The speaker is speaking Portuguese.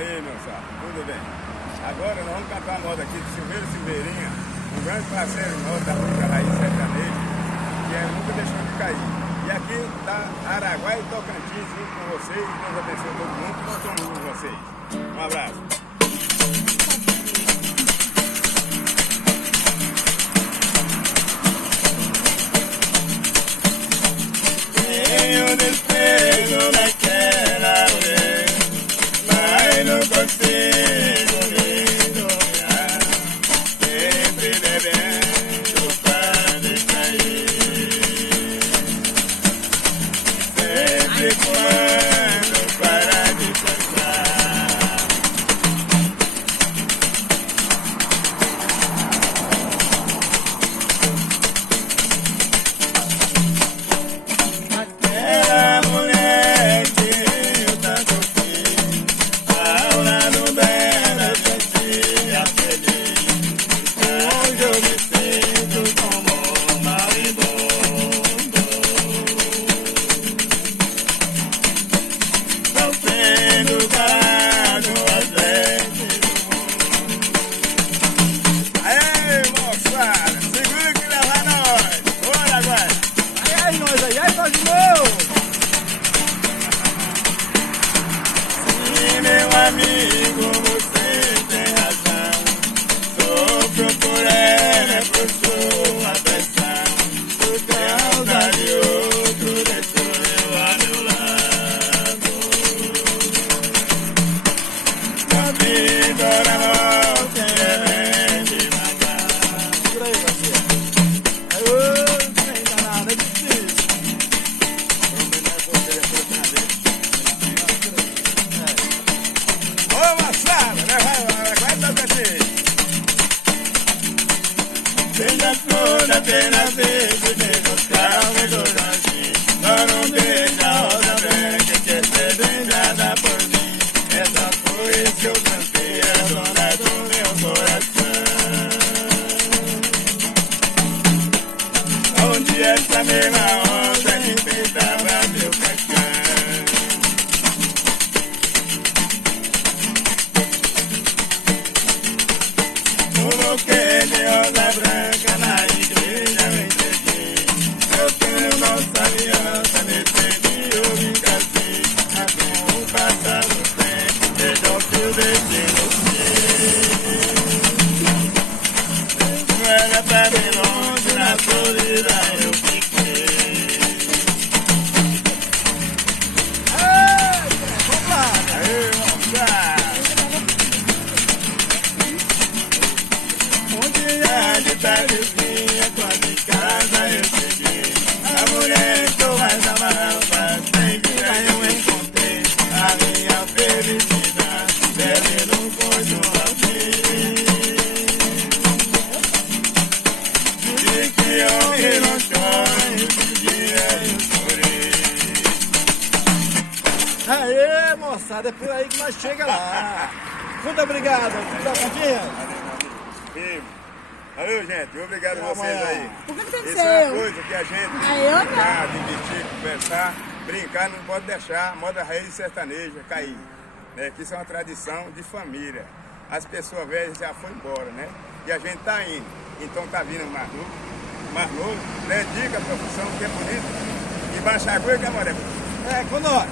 Aí, meu chapa, tudo bem? Agora nós vamos cantar uma moda aqui de Silveiro Silveirinha, um grande parceiro nosso da música raiz sertaneja, que nunca deixou de cair. E aqui está Araguaia e Tocantins junto com vocês. Deus abençoe todo mundo, nós estamos com vocês. Um abraço. Tenho desprezo daquela vez, mas não consigo me dominar. Sempre bebendo pra distrair, sempre fumando para descansar. Aquela mulher que eu tanto quis, ao lado dela eu sentia feliz. Hoje eu me sinto como um marimbondo, sofrendo calado às vezes. Aê, moçada, segura que leva nós. Bora, agora. Aí nós de novo! E meu amigo, você tem razão. Sofro por ela, por sua pressão. Por causa de outro, deixou eu a meu lado. Na vida ora não tem devagar. Segura aí, parceiro. Ô, não dá nada, é difícil. Ô, moçada, vai Tocantins. Seja flor apenas esse negociar me assim. Só não deixa a rosa branca que é ser brindada por mim. Essa foi que eu cantei, a dona do meu coração. Onde essa mesma onda que enfeitava meu caixão. Coloquei de rosa branca na igreja, eu entreguei. Eu tenho nossa aliança, me perdi, eu me casei. Mas com o passar do tempo, vejo que o destino fez. Não era pra bem longe, na solidão eu fiquei. Vamos lá! Aê, moçada. Um dia de tardezinha, quando em casa eu cheguei, a mulher que eu mais amava, sem vida eu encontrei. A minha felicidade deve no corpo assim. Diz que eu não choro, esse dia eu chorei. Aê, moçada, é por aí que nós chega lá. Muito obrigado, Tocantins. Vivo. Valeu, gente. Obrigado a vocês amanhã. aí. Por que tem que Isso ser é eu? uma coisa que a gente Ah, eu não. brincar, divertir, conversar, brincar, não pode deixar a moda raiz sertaneja cair. Né? Que isso é uma tradição de família. As pessoas velhas já foram embora, né? E a gente tá indo. Então tá vindo mais novo, dedica a profissão que é bonita. E baixa a coisa que é morena. É, com nós.